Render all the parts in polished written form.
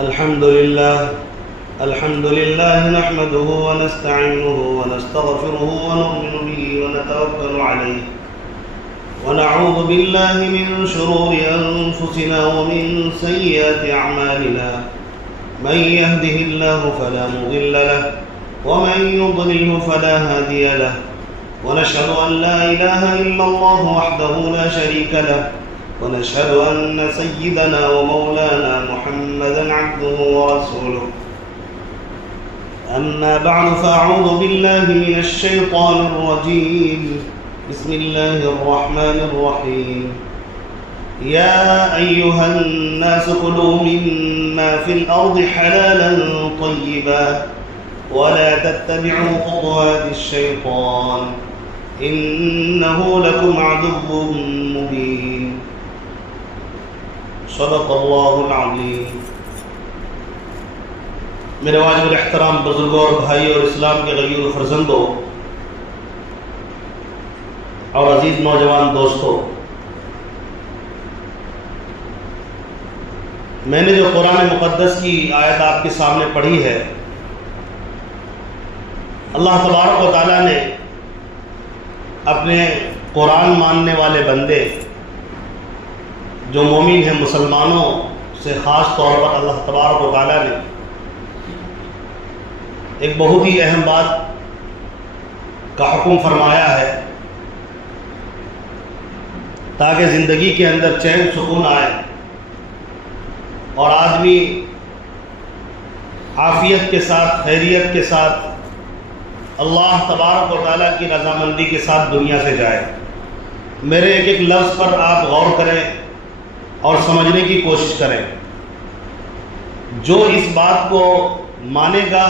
الحمد لله نحمده ونستعينه ونستغفره ونؤمن به ونتوكل عليه ونعوذ بالله من شرور أنفسنا ومن سيئات أعمالنا من يهده الله فلا مضل له ومن يضلله فلا هادي له ونشهد أن لا إله إلا الله وحده لا شريك له ونشهد أن سيدنا ومولانا محمدا عبده ورسوله أما بعد فأعوذ بالله من الشيطان الرجيم بسم الله الرحمن الرحيم يا أيها الناس كلوا مما في الأرض حلالا طيبا ولا تتبعوا خطوات الشيطان إنه لكم عدو مبين صدق اللہ العظیم۔ میرے واجب الاحترام بزرگوں اور بھائیوں اور اسلام کے غیور فرزندوں اور عزیز نوجوان دوستوں، میں نے جو قرآن مقدس کی آیت آپ کے سامنے پڑھی ہے، اللہ تبارک و تعالیٰ نے اپنے قرآن ماننے والے بندے جو مومن ہیں، مسلمانوں سے خاص طور پر اللہ تبارک و تعالیٰ نے ایک بہت ہی اہم بات کا حکم فرمایا ہے تاکہ زندگی کے اندر چین سکون آئے اور آدمی عافیت کے ساتھ، خیریت کے ساتھ، اللہ تبارک و تعالیٰ کی رضامندی کے ساتھ دنیا سے جائے۔ میرے ایک ایک لفظ پر آپ غور کریں اور سمجھنے کی کوشش کریں۔ جو اس بات کو مانے گا،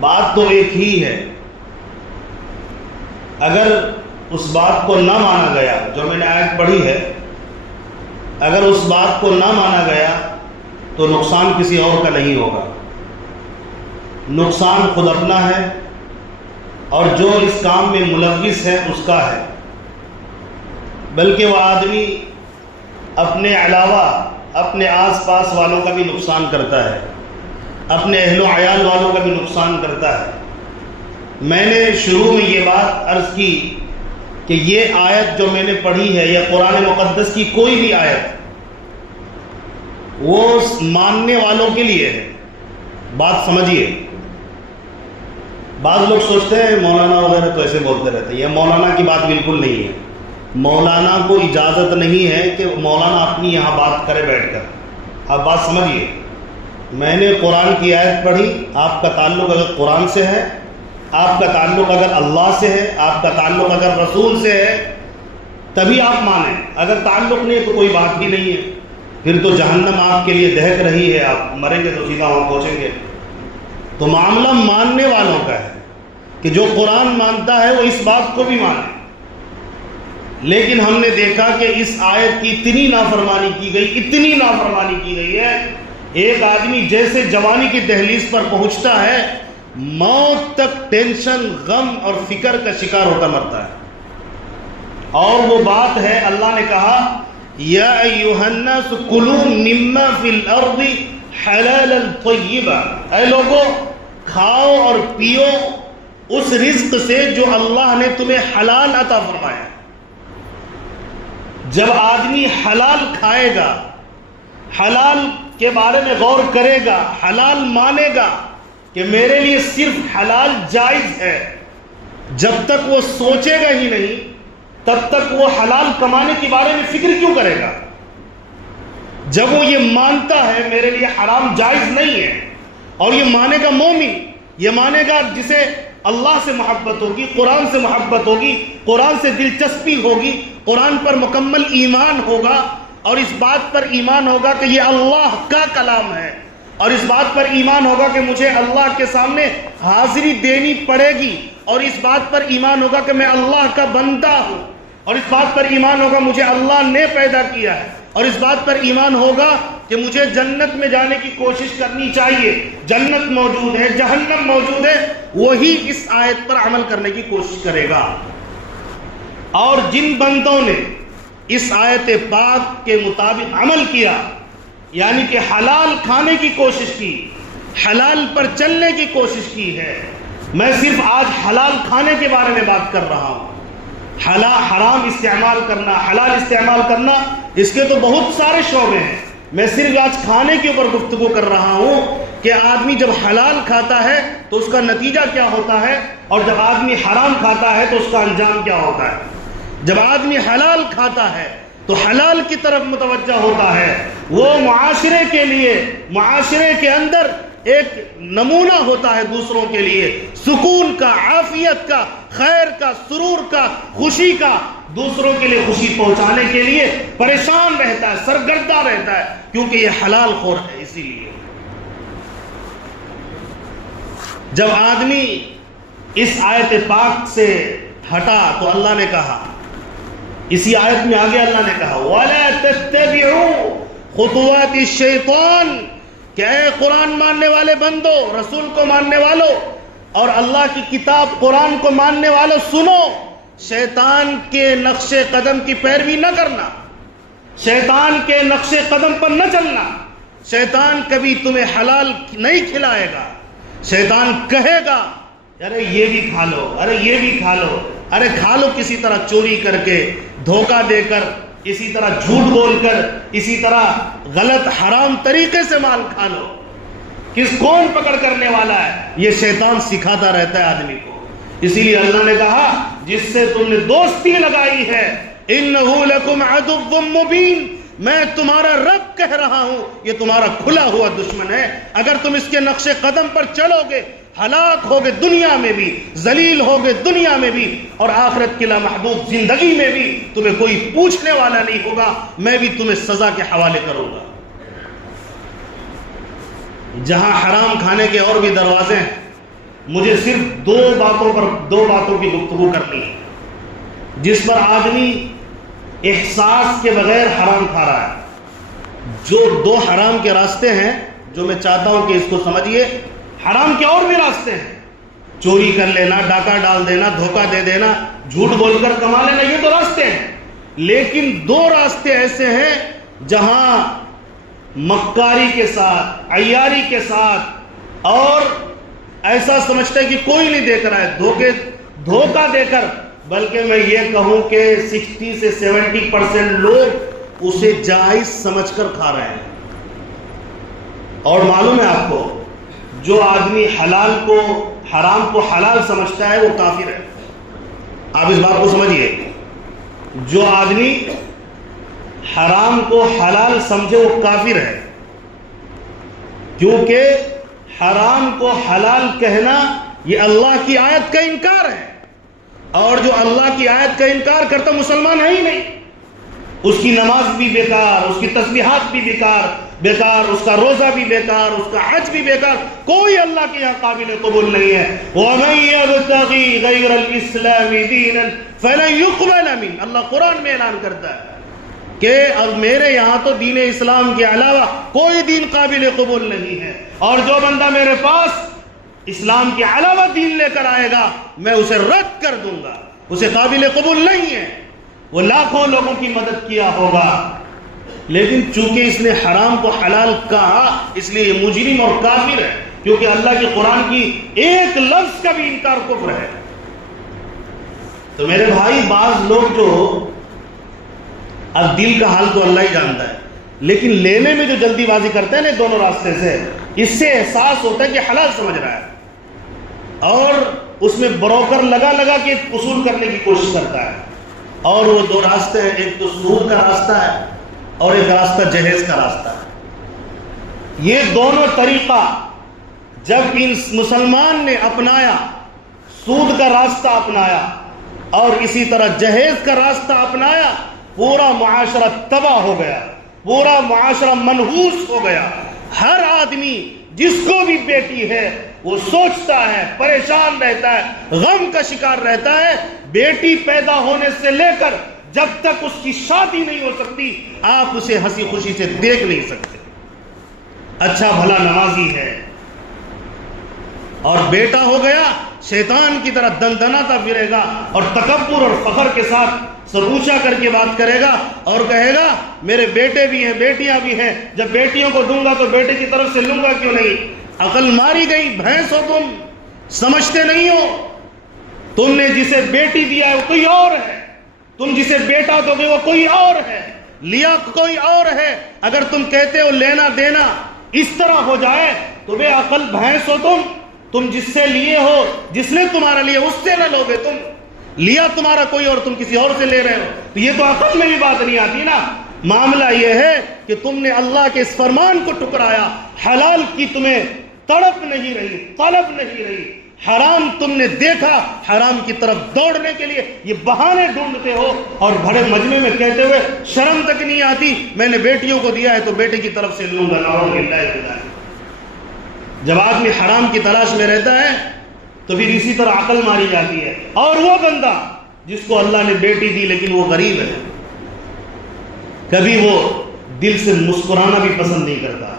بات تو ایک ہی ہے، اگر اس بات کو نہ مانا گیا، جو میں نے آیت پڑھی ہے، اگر اس بات کو نہ مانا گیا تو نقصان کسی اور کا نہیں ہوگا، نقصان خود اپنا ہے اور جو اس کام میں ملوث ہے اس کا ہے، بلکہ وہ آدمی اپنے علاوہ اپنے آس پاس والوں کا بھی نقصان کرتا ہے، اپنے اہل و عیال والوں کا بھی نقصان کرتا ہے۔ میں نے شروع میں یہ بات عرض کی کہ یہ آیت جو میں نے پڑھی ہے، یا قرآن مقدس کی کوئی بھی آیت، وہ ماننے والوں کے لیے ہے۔ بات سمجھیے، بعض لوگ سوچتے ہیں مولانا وغیرہ تو ایسے بولتے رہتے ہیں، یہ مولانا کی بات بالکل نہیں ہے۔ مولانا کو اجازت نہیں ہے کہ مولانا اپنی یہاں بات کرے بیٹھ کر۔ آپ بات سمجھیے، میں نے قرآن کی آیت پڑھی، آپ کا تعلق اگر قرآن سے ہے، آپ کا تعلق اگر اللہ سے ہے، آپ کا تعلق اگر رسول سے ہے، تبھی آپ مانیں۔ اگر تعلق نہیں ہے تو کوئی بات ہی نہیں ہے، پھر تو جہنم آپ کے لیے دہک رہی ہے، آپ مریں گے تو سیدھا وہاں پہنچیں گے۔ تو معاملہ ماننے والوں کا ہے کہ جو قرآن مانتا ہے وہ اس بات کو بھی مانے۔ لیکن ہم نے دیکھا کہ اس آیت کی اتنی نافرمانی کی گئی، اتنی نافرمانی کی گئی ہے، ایک آدمی جیسے جوانی کی دہلیز پر پہنچتا ہے، موت تک ٹینشن، غم اور فکر کا شکار ہوتا مرتا ہے۔ اور وہ بات ہے، اللہ نے کہا یا ایھا الناس کلوا مما فی الارض حلالا طیبا، اے لوگو کھاؤ اور پیو اس رزق سے جو اللہ نے تمہیں حلال عطا فرمایا۔ جب آدمی حلال کھائے گا، حلال کے بارے میں غور کرے گا، حلال مانے گا کہ میرے لیے صرف حلال جائز ہے، جب تک وہ سوچے گا ہی نہیں تب تک وہ حلال کمانے کے بارے میں فکر کیوں کرے گا؟ جب وہ یہ مانتا ہے میرے لیے حرام جائز نہیں ہے، اور یہ مانے گا مومن، یہ مانے گا جسے اللہ سے محبت ہوگی، قرآن سے محبت ہوگی، قرآن سے دلچسپی ہوگی، قرآن پر مکمل ایمان ہوگا، اور اس بات پر ایمان ہوگا کہ یہ اللہ کا کلام ہے، اور اس بات پر ایمان ہوگا کہ مجھے اللہ کے سامنے حاضری دینی پڑے گی، اور اس بات پر ایمان ہوگا کہ میں اللہ کا بندہ ہوں، اور اس بات پر ایمان ہوگا مجھے اللہ نے پیدا کیا ہے، اور اس بات پر ایمان ہوگا کہ مجھے جنت میں جانے کی کوشش کرنی چاہیے۔ جنت موجود ہے، جہنم موجود ہے، وہی اس آیت پر عمل کرنے کی کوشش کرے گا۔ اور جن بندوں نے اس آیت پاک کے مطابق عمل کیا، یعنی کہ حلال کھانے کی کوشش کی، حلال پر چلنے کی کوشش کی ہے۔ میں صرف آج حلال کھانے کے بارے میں بات کر رہا ہوں۔ حرام استعمال کرنا، حلال استعمال کرنا، اس کے تو بہت سارے شعبے ہیں۔ میں صرف آج کھانے کے اوپر گفتگو کر رہا ہوں کہ آدمی جب حلال کھاتا ہے تو اس کا نتیجہ کیا ہوتا ہے، اور جب آدمی حرام کھاتا ہے تو اس کا انجام کیا ہوتا ہے۔ جب آدمی حلال کھاتا ہے تو حلال کی طرف متوجہ ہوتا ہے، وہ معاشرے کے لیے، معاشرے کے اندر ایک نمونہ ہوتا ہے دوسروں کے لیے، سکون کا، عافیت کا، خیر کا، سرور کا، خوشی کا، دوسروں کے لیے خوشی پہنچانے کے لیے پریشان رہتا ہے، سرگردہ رہتا ہے، کیونکہ یہ حلال خور ہے۔ اسی لیے جب آدمی اس آیت پاک سے ہٹا تو اللہ نے کہا، اسی آیت میں آگے اللہ نے کہا وَلَا تَتَّبِعُوا خُطُوَاتِ الشَّيْطَانِ، کہ اے قرآن ماننے والے بندو، رسول کو ماننے والوں اور اللہ کی کتاب قرآن کو ماننے والوں، سنو، شیطان کے نقش قدم کی پیروی نہ کرنا، شیطان کے نقش قدم پر نہ چلنا۔ شیطان کبھی تمہیں حلال نہیں کھلائے گا، شیطان کہے گا ارے یہ بھی کھا لو، ارے یہ بھی کھا لو، ارے کھا لو، کسی طرح چوری کر کے، دھوکہ دے کر، اسی طرح جھوٹ بول کر، اسی طرح غلط حرام طریقے سے مال کھا لو۔ کون پکڑ کرنے والا ہے؟ یہ شیطان سکھاتا رہتا ہے آدمی کو۔ اسی لیے اللہ نے کہا جس سے تم نے دوستی لگائی ہے، اِنَّهُ لَكُمْ عَدُوٌّ مُّبِينٌ، میں تمہارا رب کہہ رہا ہوں، یہ تمہارا کھلا ہوا دشمن ہے۔ اگر تم اس کے نقش قدم پر چلو گے، ہلاک ہوگے دنیا میں بھی، ذلیل ہوگے دنیا میں بھی، اور آخرت کی لامحدود زندگی میں بھی تمہیں کوئی پوچھنے والا نہیں ہوگا، میں بھی تمہیں سزا کے حوالے کروں گا۔ جہاں حرام کھانے کے اور بھی دروازے ہیں، مجھے صرف دو باتوں کی گفتگو کرنی ہے جس پر آدمی احساس کے بغیر حرام کھا رہا ہے۔ جو دو حرام کے راستے ہیں جو میں چاہتا ہوں کہ اس کو سمجھیے، حرام کے اور بھی راستے ہیں، چوری کر لینا، ڈاکہ ڈال دینا، دھوکہ دے دینا، جھوٹ بول کر کما لینا، یہ تو راستے ہیں، لیکن دو راستے ایسے ہیں جہاں مکاری کے ساتھ، عیاری کے ساتھ، اور ایسا سمجھتا ہے کہ کوئی نہیں دیکھ رہا ہے، دھوکہ دے کر، بلکہ میں یہ کہوں کہ 60 سے 70% لوگ اسے جائز سمجھ کر کھا رہے ہیں۔ اور معلوم ہے آپ کو، جو آدمی حرام کو حلال سمجھتا ہے وہ کافر ہے۔ آپ اس بات کو سمجھیے، جو آدمی حرام کو حلال سمجھے وہ کافر ہے، کیونکہ حرام کو حلال کہنا یہ اللہ کی آیت کا انکار ہے، اور جو اللہ کی آیت کا انکار کرتا مسلمان ہے ہی نہیں۔ اس کی نماز بھی بیکار، اس کی تسبیحات بھی بیکار، اس کا روزہ بھی بیکار، اس کا حج بھی بیکار، کوئی اللہ کے یہاں قابل قبول نہیں ہے۔ وَمَن يَبْتَغِي غَيْرَ الْإِسْلَامِ دِينًا فَلَن يُقْبَلَ مِنْهُ، اللہ قرآن میں اعلان کرتا ہے کہ اب میرے یہاں تو دین اسلام کے علاوہ کوئی دین قابل قبول نہیں ہے، اور جو بندہ میرے پاس اسلام کے علاوہ دین لے کر آئے گا میں اسے رد کر دوں گا، اسے قابل قبول نہیں ہے۔ وہ لاکھوں لوگوں کی مدد کیا ہوگا، لیکن چونکہ اس نے حرام کو حلال کہا اس لیے یہ مجرم اور کافر ہے، کیونکہ اللہ کے قرآن کی ایک لفظ کا بھی انکار کفر ہے۔ تو میرے بھائی، بعض لوگ جو، اب دل کا حال تو اللہ ہی جانتا ہے، لیکن لینے میں جو جلدی بازی کرتے ہیں نا دونوں راستے سے، اس سے احساس ہوتا ہے کہ حلال سمجھ رہا ہے، اور اس میں بروکر لگا کے وصول کرنے کی کوشش کرتا ہے۔ اور وہ دو راستے ہیں، ایک تو سود کا راستہ ہے اور ایک راستہ جہیز کا راستہ ہے۔ یہ دونوں طریقہ جب ان مسلمان نے اپنایا، سود کا راستہ اپنایا اور اسی طرح جہیز کا راستہ اپنایا، پورا معاشرہ تباہ ہو گیا، پورا معاشرہ منحوس ہو گیا۔ ہر آدمی جس کو بھی بیٹی ہے وہ سوچتا ہے، پریشان رہتا ہے، غم کا شکار رہتا ہے۔ بیٹی پیدا ہونے سے لے کر جب تک اس کی شادی نہیں ہو سکتی آپ اسے ہنسی خوشی سے دیکھ نہیں سکتے۔ اچھا بھلا نمازی ہے، اور بیٹا ہو گیا شیطان کی طرح دندناتا پھرے گا اور تکبر اور فخر کے ساتھ سر اونچا کر کے بات کرے گا اور کہے گا میرے بیٹے بھی ہیں بیٹیاں بھی ہیں، جب بیٹیوں کو دوں گا تو بیٹے کی طرف سے لوں گا کیوں نہیں؟ عقل ماری گئی بھینس ہو تم، سمجھتے نہیں ہو؟ تم نے جسے بیٹی دیا ہے وہ کوئی اور ہے، تم جسے بیٹا دو گے وہ کوئی اور ہے، لیا کوئی اور ہے۔ اگر تم کہتے ہو لینا دینا اس طرح ہو جائے تو بے عقل بھینس ہو تم جس سے لیے ہو، جس نے تمہارا لیے اس سے نہ لو گے، تم لیا تمہارا کوئی اور تم کسی اور سے لے رہے ہو، تو یہ تو عقل میں بھی بات نہیں آتی نا۔ معاملہ یہ ہے کہ تم نے اللہ کے اس فرمان کو ٹکرایا، حلال کی تمہیں تڑپ نہیں رہی، طلب نہیں رہی، حرام تم نے دیکھا، حرام کی طرف دوڑنے کے لیے یہ بہانے ڈھونڈتے ہو، اور بڑے مجمع میں کہتے ہوئے شرم تک نہیں آتی میں نے بیٹیوں کو دیا ہے تو بیٹے کی طرف سے لوں گا، نعوذ باللہ تعالی۔ جب آدمی حرام کی تلاش میں رہتا ہے تو پھر اسی طرح عقل ماری جاتی ہے۔ اور وہ بندہ جس کو اللہ نے بیٹی دی لیکن وہ غریب ہے، کبھی وہ دل سے مسکرانا بھی پسند نہیں کرتا،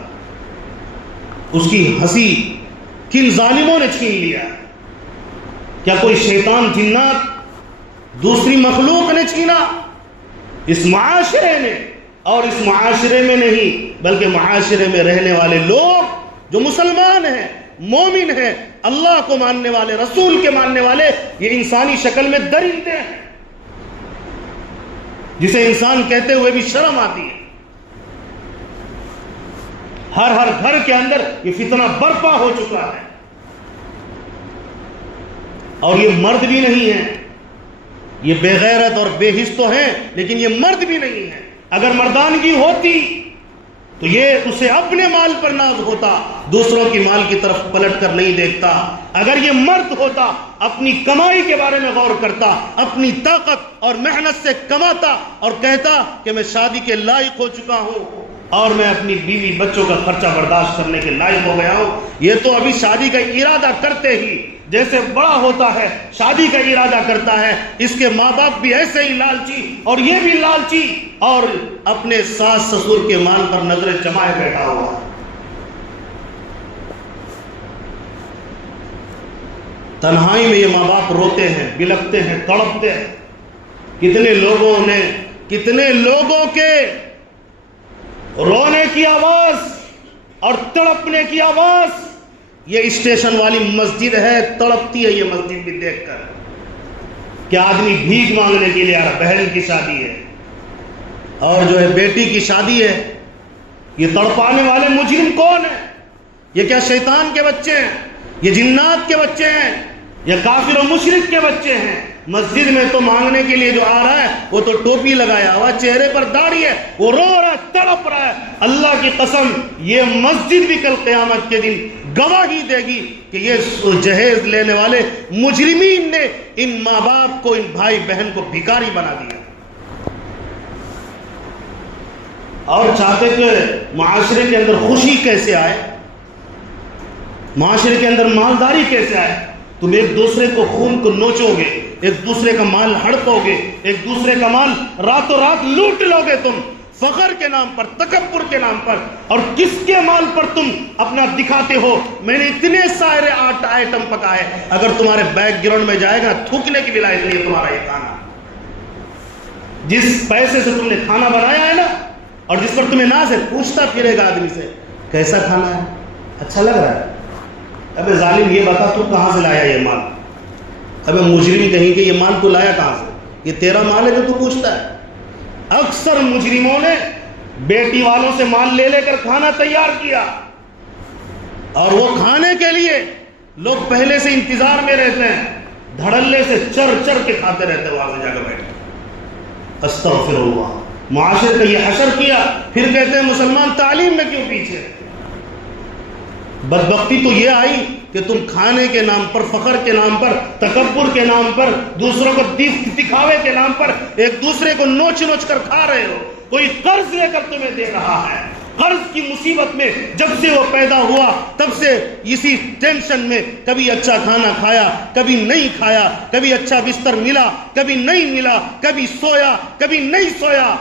اس کی ہنسی کن ظالموں نے چھین لیا؟ کیا کوئی شیطان جنات دوسری مخلوق نے چھینا؟ اس معاشرے نے، اور اس معاشرے میں نہیں بلکہ معاشرے میں رہنے والے لوگ جو مسلمان ہیں، مومن ہیں، اللہ کو ماننے والے، رسول کے ماننے والے، یہ انسانی شکل میں درندے ہیں جسے انسان کہتے ہوئے بھی شرم آتی ہے۔ ہر گھر کے اندر یہ فتنہ برپا ہو چکا ہے، اور یہ مرد بھی نہیں ہے، یہ بے غیرت اور بے حس تو ہیں لیکن یہ مرد بھی نہیں ہے۔ اگر مردانگی ہوتی تو یہ اسے اپنے مال پر ناز ہوتا، دوسروں کی مال کی طرف پلٹ کر نہیں دیکھتا۔ اگر یہ مرد ہوتا اپنی کمائی کے بارے میں غور کرتا، اپنی طاقت اور محنت سے کماتا اور کہتا کہ میں شادی کے لائق ہو چکا ہوں اور میں اپنی بیوی بچوں کا خرچہ برداشت کرنے کے لائق ہو گیا ہوں۔ یہ تو ابھی شادی کا ارادہ کرتے ہی جیسے بڑا ہوتا ہے شادی کا ارادہ کرتا ہے، اس کے ماں باپ بھی ایسے ہی لالچی اور یہ بھی لالچی، اور اپنے ساس سسر کے مال پر نظریں جمائے بیٹھا ہوا۔ تنہائی میں یہ ماں باپ روتے ہیں، بلکتے ہیں، تڑپتے ہیں۔ کتنے لوگوں کے رونے کی آواز اور تڑپنے کی آواز، یہ اسٹیشن والی مسجد ہے، تڑپتی ہے یہ مسجد بھی دیکھ کر کہ آدمی بھیک مانگنے کے لیے آ رہا، بہن کی شادی ہے اور جو ہے بیٹی کی شادی ہے۔ یہ تڑپانے والے مجرم کون ہیں؟ یہ کیا شیطان کے بچے ہیں؟ یہ جنات کے بچے ہیں؟ یا کافر و مشرک کے بچے ہیں؟ مسجد میں تو مانگنے کے لیے جو آ رہا ہے وہ تو ٹوپی لگایا ہوا، چہرے پر داڑھی ہے، وہ رو رہا ہے، تڑپ رہا ہے۔ اللہ کی قسم یہ مسجد بھی کل قیامت کے دن گواہی دے گی کہ یہ جہیز لینے والے مجرمین نے ان ماں باپ کو، ان بھائی بہن کو بھکاری بنا دیا، اور چاہتے کہ معاشرے کے اندر خوشی کیسے آئے، معاشرے کے اندر مالداری کیسے آئے۔ تم ایک دوسرے کو خون کو نوچو گے، ایک دوسرے کا مال ہڑپو گے، ایک دوسرے کا مال راتوں رات لوٹ لو گے تم، فخر کے نام پر، تکبر کے نام پر۔ اور کس کے مال پر تم اپنا دکھاتے ہو میں نے اتنے سارے آئٹم پکائے، اگر تمہارے بیک گراؤنڈ میں جائے گا تھوکنے کی بھی لائق نہیں ہے تمہارا یہ کھانا۔ جس پیسے سے تم نے کھانا بنایا ہے نا، اور جس پر تمہیں ناز ہے، پوچھتا پھرے گا آدمی سے کیسا کھانا ہے، اچھا لگ رہا ہے؟ ابے ظالم یہ بتا تو کہاں سے لایا یہ مال؟ ابے مجرم کہیں کہ یہ مال تو لایا کہاں سے؟ یہ تیرا مال ہے جو تو پوچھتا ہے۔ اکثر مجرموں نے بیٹی والوں سے مال لے لے کر کھانا تیار کیا، اور وہ کھانے کے لیے لوگ پہلے سے انتظار میں رہتے ہیں، دھڑلے سے چر چر کے کھاتے رہتے ہیں، وہاں سے جا کے بیٹھے۔ استغفر اللہ، معاشرے کا یہ حشر کیا، پھر کہتے ہیں مسلمان تعلیم میں کیوں پیچھے؟ بدبختی تو یہ آئی کہ تم کھانے کے نام پر، فخر کے نام پر، تکبر کے نام پر، دوسروں کو دکھاوے کے نام پر ایک دوسرے کو نوچ نوچ کر کھا رہے ہو۔ کوئی قرض لے کر تمہیں دے رہا ہے، قرض کی مصیبت میں جب سے وہ پیدا ہوا تب سے اسی ٹینشن میں، کبھی اچھا کھانا کھایا، کبھی نہیں کھایا، کبھی اچھا بستر ملا، کبھی نہیں ملا، کبھی سویا، کبھی نہیں سویا۔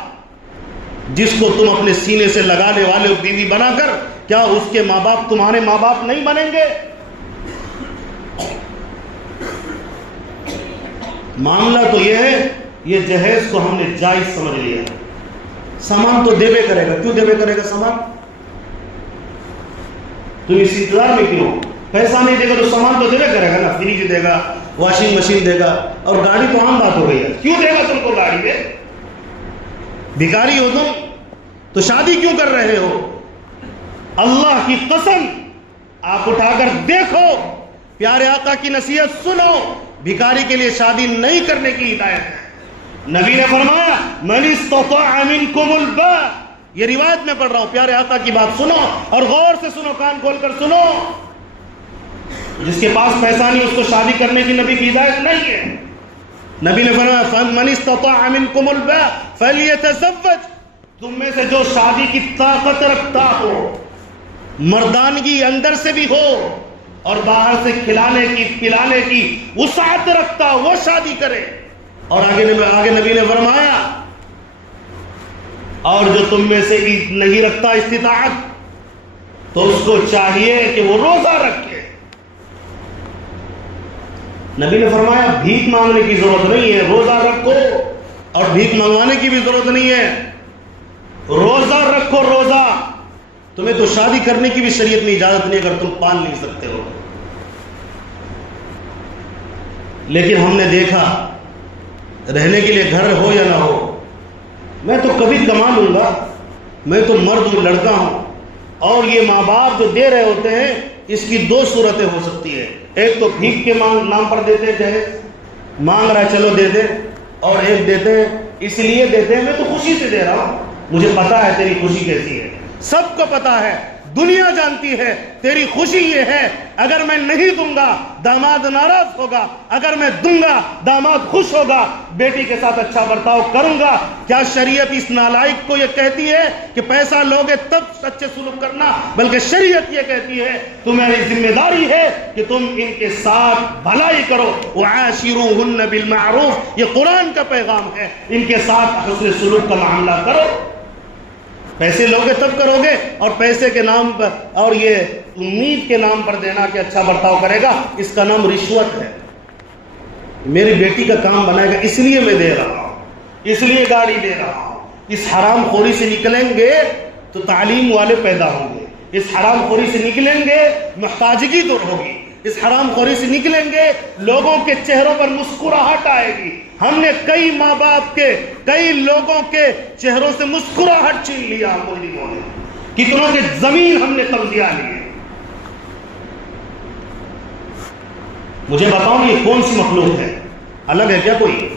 جس کو تم اپنے سینے سے لگانے والے ہو بیوی بنا کر، کیا اس کے ماں باپ تمہارے ماں باپ نہیں بنیں گے؟ معاملہ تو یہ ہے، یہ جہیز کو ہم نے جائز سمجھ لیا، سامان تو دیوے کرے گا، کیوں دیوے کرے گا سامان؟ تو اس انتظار میں کیوں؟ پیسہ نہیں دے گا تو سامان تو دیوے کرے گا نا، فریج دے گا، واشنگ مشین دے گا، اور گاڑی تو عام بات ہو گئی ہے، کیوں دے گا تم کو گاڑی میں؟ بھکاری ہو تم تو شادی کیوں کر رہے ہو؟ اللہ کی قسم آپ اٹھا کر دیکھو، پیارے آقا کی نصیحت سنو، بھکاری کے لیے شادی نہیں کرنے کی ہدایت ہے۔ نبی نے فرمایا من استطاع منکم الباء، یہ روایت میں پڑھ رہا ہوں، پیارے آقا کی بات سنو اور غور سے سنو، کان کھول کر سنو۔ جس کے پاس پیسہ نہیں اس کو شادی کرنے کی نبی کی ہدایت نہیں ہے۔ نبی نے فرمایا من استطاع منکم الباء فلیتزوج، تم میں سے جو شادی کی طاقت رکھتا ہو، مردانگی اندر سے بھی ہو اور باہر سے کھلانے کی پلانے کی وسعت رکھتا ہو، وہ شادی کرے۔ اور آگے نبی نے فرمایا اور جو تم میں سے نہیں رکھتا استطاعت تو اس کو چاہیے کہ وہ روزہ رکھے۔ نبی نے فرمایا بھیک مانگنے کی ضرورت نہیں ہے، روزہ رکھو، اور بھیک منگوانے کی بھی ضرورت نہیں ہے، روزہ رکھو۔ روزہ تمہیں تو شادی کرنے کی بھی شریعت میں اجازت نہیں اگر تم پال نہیں سکتے ہو۔ لیکن ہم نے دیکھا رہنے کے لیے گھر ہو یا نہ ہو، میں تو کبھی کما لوں گا، میں تو مرد ہوں، لڑکا ہوں، اور یہ ماں باپ جو دے رہے ہوتے ہیں اس کی دو صورتیں ہو سکتی ہے، ایک تو بھیک کے نام پر دیتے ہیں، مانگ رہا ہے چلو دے دے، اور ایک دیتے ہیں اس لیے دیتے ہیں میں تو خوشی سے دے رہا ہوں، مجھے پتا ہے تیری خوشی کیسی ہے، سب کو پتا ہے، دنیا جانتی ہے تیری خوشی یہ ہے، اگر میں نہیں دوں گا داماد ناراض ہوگا، اگر میں دوں گا داماد خوش ہوگا، بیٹی کے ساتھ اچھا برتاؤ کروں گا۔ کیا شریعت اس نالائق کو یہ کہتی ہے کہ پیسہ لوگے تب اچھے سلوک کرنا، بلکہ شریعت یہ کہتی ہے تمہاری ذمہ داری ہے کہ تم ان کے ساتھ بھلائی کرو، وعاشروہن بالمعروف، یہ قرآن کا پیغام ہے، ان کے ساتھ حسن سلوک کا معاملہ کرو۔ پیسے لوگے تب کرو گے، اور پیسے کے نام پر اور یہ امید کے نام پر دینا کہ اچھا برتاؤ کرے گا، اس کا نام رشوت ہے۔ میری بیٹی کا کام بنائے گا اس لیے میں دے رہا ہوں، اس لیے گاڑی دے رہا ہوں۔ اس حرام خوری سے نکلیں گے تو تعلیم والے پیدا ہوں گے، اس حرام خوری سے نکلیں گے محتاجگی دور ہوگی، اس حرام خوری سے نکلیں گے لوگوں کے چہروں پر مسکراہٹ آئے گی۔ ہم نے کئی ماں باپ کے، کئی لوگوں کے چہروں سے مسکراہٹ چھین لیا مجرموں نے، کتنوں کے زمین ہم نے قبضہ لیے۔ مجھے بتاؤ یہ کون سی مخلوق ہے؟ الگ ہے کیا کوئی؟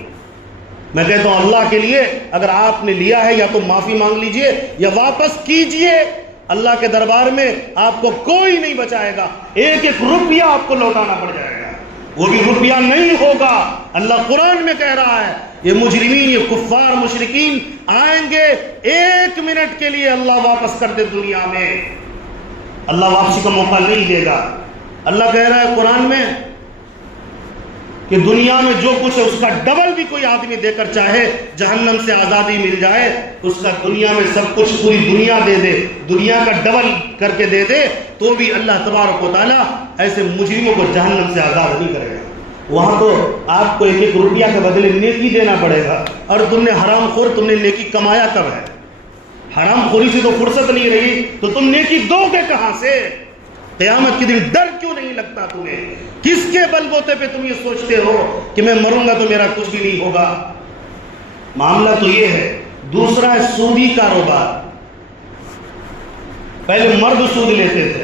میں کہتا ہوں اللہ کے لیے اگر آپ نے لیا ہے یا تو معافی مانگ لیجئے یا واپس کیجئے، اللہ کے دربار میں آپ کو کوئی نہیں بچائے گا، ایک ایک روپیہ آپ کو لوٹانا پڑ جائے گا، وہ بھی روپیہ نہیں ہوگا۔ اللہ قرآن میں کہہ رہا ہے یہ مجرمین، یہ کفار مشرکین آئیں گے، ایک منٹ کے لیے اللہ واپس کر دے دنیا میں، اللہ واپسی کا موقع نہیں دے گا۔ اللہ کہہ رہا ہے قرآن میں کہ دنیا میں جو کچھ ہے اس کا ڈبل بھی کوئی آدمی دے کر چاہے جہنم سے آزادی مل جائے، اس کا دنیا میں سب کچھ پوری دنیا دے دے، دنیا کا ڈبل کر کے دے دے، تو بھی اللہ تبارک و تعالیٰ ایسے مجرموں کو جہنم سے آزاد نہیں کرے گا۔ وہاں تو آپ کو ایک ایک روپیہ کے بدلے نیکی دینا پڑے گا، اور تم نے حرام خور، تم نے نیکی کمایا کب ہے؟ حرام خوری سے تو فرصت نہیں رہی تو تم نیکی دو گے کہاں سے؟ قیامت کے دن ڈر کیوں نہیں لگتا تمہیں؟ کس کے بل بوتے پہ تم یہ سوچتے ہو کہ میں مروں گا تو میرا کچھ بھی نہیں ہوگا؟ معاملہ تو یہ ہے۔ دوسرا ہے سودی کاروبار۔ پہلے مرد سود لیتے تھے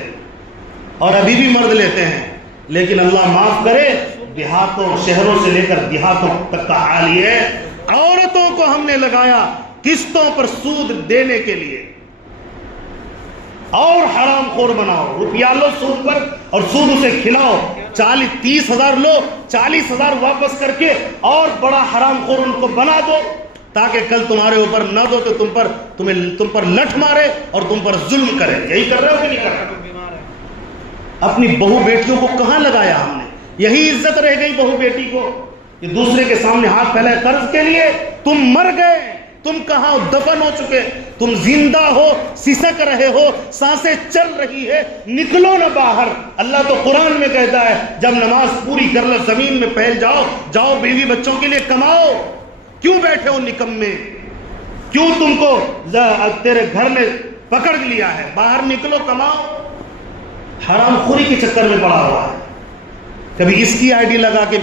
اور ابھی بھی مرد لیتے ہیں، لیکن اللہ معاف کرے دیہاتوں، شہروں سے لے کر دیہاتوں تک کا حال یہ ہے، عورتوں کو ہم نے لگایا قسطوں پر سود دینے کے لیے، اور حرام خور بناؤ، روپیہ لو سود پر اور سود اسے کھلاؤ، 30 ہزار لو، 40 ہزار واپس کر کے اور بڑا حرام خور ان کو بنا دو، تاکہ کل تمہارے اوپر نہ دو تو تم پر لٹھ مارے اور تم پر ظلم کرے۔ یہی کر رہے ہو کہ نہیں کر رہے؟ اپنی بہو بیٹیوں کو کہاں لگایا ہم نے؟ یہی عزت رہ گئی بہو بیٹی کو، یہ دوسرے کے سامنے ہاتھ پھیلائے قرض کے لیے۔ تم مر گئے، تم کہاں دفن ہو چکے؟ تم زندہ ہو، سسک رہے ہو، سانسیں چل رہی ہے، نکلو نہ باہر۔ اللہ تو قرآن میں کہتا ہے جب نماز پوری کر لو زمین میں پھیل جاؤ، جاؤ بیوی بچوں کے لیے کماؤ۔ کیوں بیٹھے ہو نکمے؟ کیوں تم کو تیرے گھر نے پکڑ لیا ہے؟ باہر نکلو، کماؤ۔ حرام خوری کے چکر میں پڑا ہوا ہے، کبھی اس کی آئی ڈی لگا کے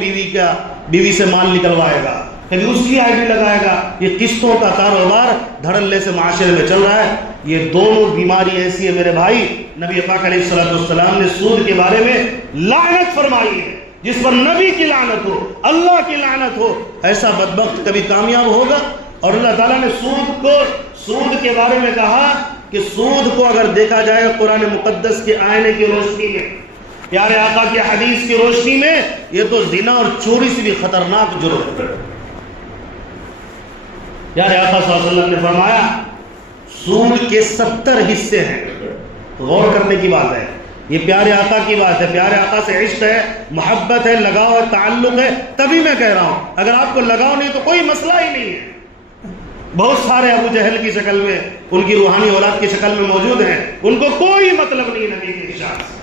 بیوی سے مال نکلوائے گا، کبھی اس کی آئی ڈی لگائے گا۔ یہ قسطوں کا کاروبار دھڑلے سے معاشرے میں چل رہا ہے۔ یہ دونوں بیماری ایسی ہے میرے بھائی، نبی پاک علیہ الصلوۃ والسلام نے سود کے بارے میں لعنت فرمائی ہے۔ جس پر نبی کی لعنت ہو، اللہ کی لعنت ہو، ایسا بدبخت کبھی کامیاب ہوگا؟ اور اللہ تعالیٰ نے سود کے بارے میں کہا کہ سود کو اگر دیکھا جائے قرآن مقدس کے آئینے کی روشنی میں، پیارے آقا کی حدیث کی روشنی میں، یہ تو زنا اور چوری سے بھی خطرناک جرم ہے۔ پیارے آقا صلی اللہ علیہ وسلم نے فرمایا سود کے 70 حصے ہیں۔ غور کرنے کی بات ہے، یہ پیارے آقا کی بات ہے، پیارے آقا سے عشق ہے، محبت ہے، لگاؤ ہے، تعلق ہے، تبھی میں کہہ رہا ہوں۔ اگر آپ کو لگاؤ نہیں تو کوئی مسئلہ ہی نہیں ہے۔ بہت سارے ابو جہل کی شکل میں، ان کی روحانی اولاد کی شکل میں موجود ہیں، ان کو کوئی مطلب نہیں نبی کے ارشاد سے،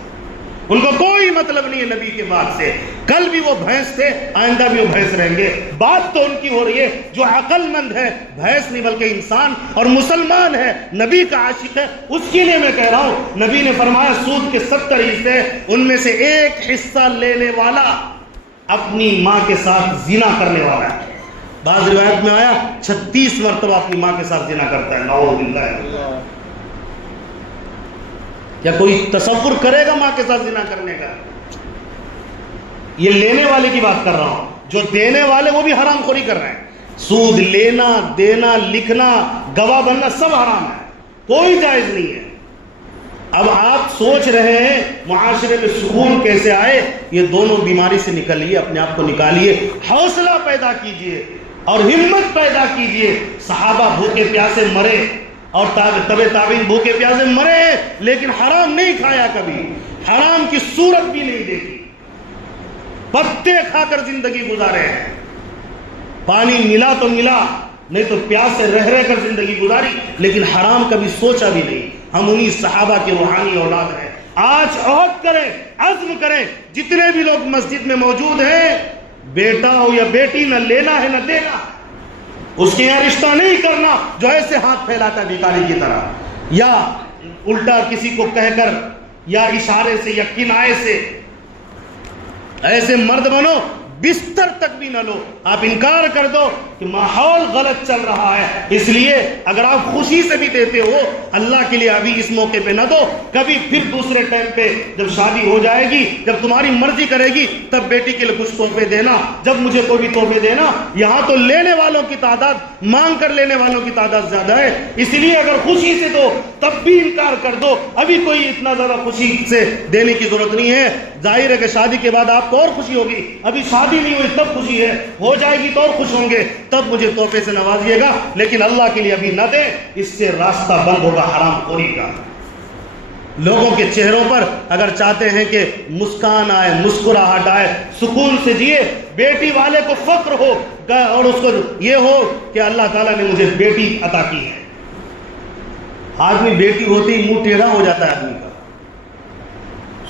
ان کو کوئی مطلب نہیں ہے نبی کے بات سے۔ کل بھی وہ بھینس تھے، آئندہ بھی وہ بھینس رہیں گے۔ بات تو ان کی ہو رہی ہے جو عقل مند ہے، بھینس نہیں بلکہ انسان اور مسلمان ہے، نبی کا عاشق ہے، اس کے لیے میں کہہ رہا ہوں۔ نبی نے فرمایا سود کے 70 حصے، ان میں سے ایک حصہ لینے والا اپنی ماں کے ساتھ زنا کرنے والا ہے۔ بعض روایت میں آیا 36 مرتبہ اپنی ماں کے ساتھ زنا کرتا ہے، نعوذ باللہ۔ کیا کوئی تصور کرے گا ماں کے ساتھ زنا کرنے کا؟ یہ لینے والے کی بات کر رہا ہوں، جو دینے والے وہ بھی حرام خوری کر رہے ہیں۔ سود لینا، دینا، لکھنا، گواہ بننا سب حرام ہے، کوئی جائز نہیں ہے۔ اب آپ سوچ رہے ہیں معاشرے میں سکون کیسے آئے؟ یہ دونوں بیماری سے نکلیے، اپنے آپ کو نکالیے، حوصلہ پیدا کیجئے اور ہمت پیدا کیجئے۔ صحابہ بھوکے پیاسے مرے اور تبع تابعین بھوکے پیاسے مرے، لیکن حرام نہیں کھایا، کبھی حرام کی صورت بھی نہیں دیکھی، پتے کھا کر زندگی گزارے ہیں۔ پانی ملا تو ملا، نہیں تو پیاس سے رہ کر زندگی گزاری، لیکن حرام کبھی سوچا بھی نہیں۔ ہم انہی صحابہ کی روحانی اولاد ہیں۔ آج عہد کریں، عزم کریں، جتنے بھی لوگ مسجد میں موجود ہیں، بیٹا ہو یا بیٹی، نہ لینا ہے نہ دینا، اس کے یہاں رشتہ نہیں کرنا جو ایسے ہاتھ پھیلاتا ہے بھکاری کی طرح، یا الٹا کسی کو کہہ کر یا اشارے سے یا کنائے سے۔ ایسے مرد بنو بستر تک بھی نہ لو، آپ انکار کر دو کہ ماحول غلط چل رہا ہے، اس لیے اگر آپ خوشی سے بھی دیتے ہو اللہ کے لیے ابھی اس موقع پہ نہ دو، کبھی پھر دوسرے ٹائم پہ جب شادی ہو جائے گی، جب تمہاری مرضی کرے گی، تب بیٹی کے لیے کچھ تحفے دینا، جب مجھے کوئی بھی تحفے دینا۔ یہاں تو لینے والوں کی تعداد، مانگ کر لینے والوں کی تعداد زیادہ ہے، اس لیے اگر خوشی سے دو تب بھی انکار کر دو، ابھی کوئی اتنا زیادہ خوشی سے دینے کی ضرورت نہیں ہے۔ ظاہر ہے کہ شادی کے بعد آپ کو اور خوشی ہوگی، ابھی شادی نہیں ہوئی تب خوشی ہے، ہو جائے گی تو اور خوش ہوں گے، تب مجھے تحفے سے نوازیے گا، لیکن اللہ کے لیے ابھی نہ دیں، اس سے راستہ بند ہوگا حرام خوری کا۔ لوگوں کے چہروں پر اگر چاہتے ہیں کہ مسکان آئے، مسکراہٹ آئے، سکون سے جیے، بیٹی والے کو فخر ہو اور اس کو یہ ہو کہ اللہ تعالیٰ نے مجھے بیٹی عطا کی ہے۔ آدمی بیٹی ہوتی ہی منہ ٹیڑھا ہو جاتا ہے آدمی کا،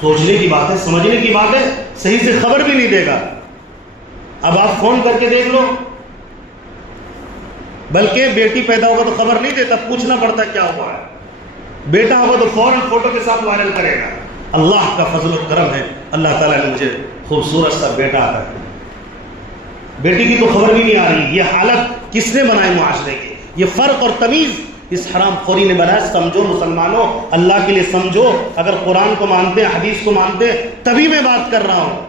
سوچنے کی بات ہے، سمجھنے کی بات ہے، صحیح سے خبر بھی نہیں دے گا۔ اب آپ فون کر کے دیکھ لو، بلکہ بیٹی پیدا ہوگا تو خبر نہیں دیتا، پوچھنا پڑتا کیا ہوا ہے، بیٹا ہوگا تو فوراً فوٹو کے ساتھ وائرل کرے گا۔ اللہ کا فضل و کرم ہے، اللہ تعالیٰ نے مجھے خوبصورت سا بیٹا عطا کیا۔ بیٹی کی تو خبر بھی نہیں آ رہی۔ یہ حالت کس نے بنائی معاشرے کی؟ یہ فرق اور تمیز اس حرام خوری نے بنایا۔ سمجھو مسلمانوں، اللہ کے لیے سمجھو، اگر قرآن کو مانتے ہیں، حدیث کو مانتے ہیں، تبھی میں بات کر رہا ہوں،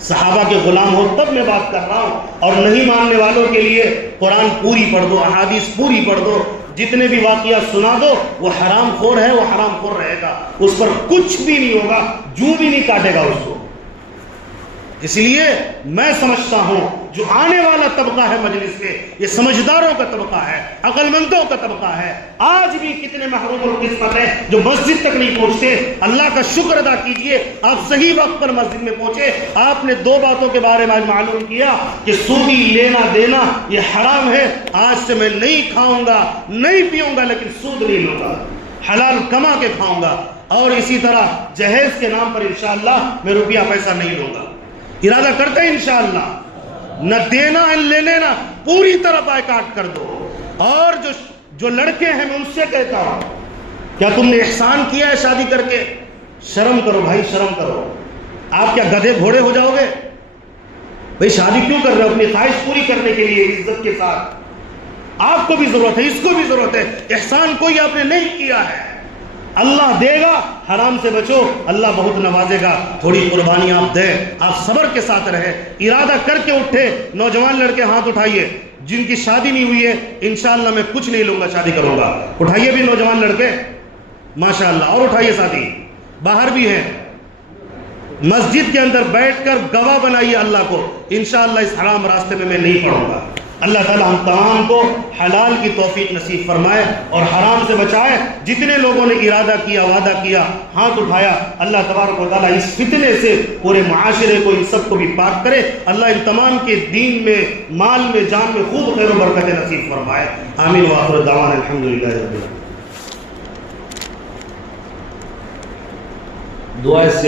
صحابہ کے غلام ہو تب میں بات کر رہا ہوں، اور نہیں ماننے والوں کے لیے قرآن پوری پڑھ دو، احادیث پوری پڑھ دو، جتنے بھی واقعات سنا دو، وہ حرام خور ہے، وہ حرام خور رہے گا، اس پر کچھ بھی نہیں ہوگا، جو بھی نہیں کاٹے گا اس کو۔ اس لیے میں سمجھتا ہوں جو آنے والا طبقہ ہے مجلس میں، یہ سمجھداروں کا طبقہ ہے، عقل مندوں کا طبقہ ہے۔ آج بھی کتنے محروم القسمت ہیں جو مسجد تک نہیں پہنچتے۔ اللہ کا شکر ادا کیجئے، آپ صحیح وقت پر مسجد میں پہنچے۔ آپ نے دو باتوں کے بارے میں معلوم کیا کہ سودی لینا دینا یہ حرام ہے، آج سے میں نہیں کھاؤں گا، نہیں پیوں گا، لیکن سود نہیں لوں گا، حلال کما کے کھاؤں گا۔ اور اسی طرح جہیز کے نام پر انشاءاللہ میں روپیہ پیسہ نہیں لوں گا۔ ارادہ کرتے ہیں انشاءاللہ، نہ دینا نہ لینے، نہ پوری طرح بائیکاٹ کر دو۔ اور جو لڑکے ہیں میں ان سے کہتا ہوں، کیا تم نے احسان کیا ہے شادی کر کے؟ شرم کرو بھائی، شرم کرو۔ آپ کیا گدھے گھوڑے ہو جاؤ گے؟ بھائی شادی کیوں کر رہے ہو؟ اپنی خواہش پوری کرنے کے لیے عزت کے ساتھ۔ آپ کو بھی ضرورت ہے، اس کو بھی ضرورت ہے۔ احسان کوئی آپ نے نہیں کیا ہے، اللہ دے گا، حرام سے بچو، اللہ بہت نوازے گا۔ تھوڑی قربانی آپ دیں، آپ صبر کے ساتھ رہیں، ارادہ کر کے اٹھے۔ نوجوان لڑکے ہاتھ اٹھائیے جن کی شادی نہیں ہوئی ہے، انشاءاللہ میں کچھ نہیں لوں گا، شادی کروں گا۔ اٹھائیے بھی نوجوان لڑکے، ماشاءاللہ، اور اٹھائیے ساتھی، باہر بھی ہیں، مسجد کے اندر بیٹھ کر گواہ بنائیے اللہ کو، انشاءاللہ اس حرام راستے میں نہیں پڑوں گا۔ اللہ تعالیٰ ہم تمام کو حلال کی توفیق نصیب فرمائے اور حرام سے بچائے۔ جتنے لوگوں نے ارادہ کیا، وعدہ کیا، ہاتھ اٹھایا، اللہ تبارک و تعالیٰ اس فتنے سے پورے معاشرے کو، ان سب کو بھی پاک کرے۔ اللہ ان تمام کے دین میں، مال میں، جان میں خوب خیر و برکت نصیب فرمائے۔ آمین وآخر دعوانا الحمدللہ رب العالمین۔ دعا سے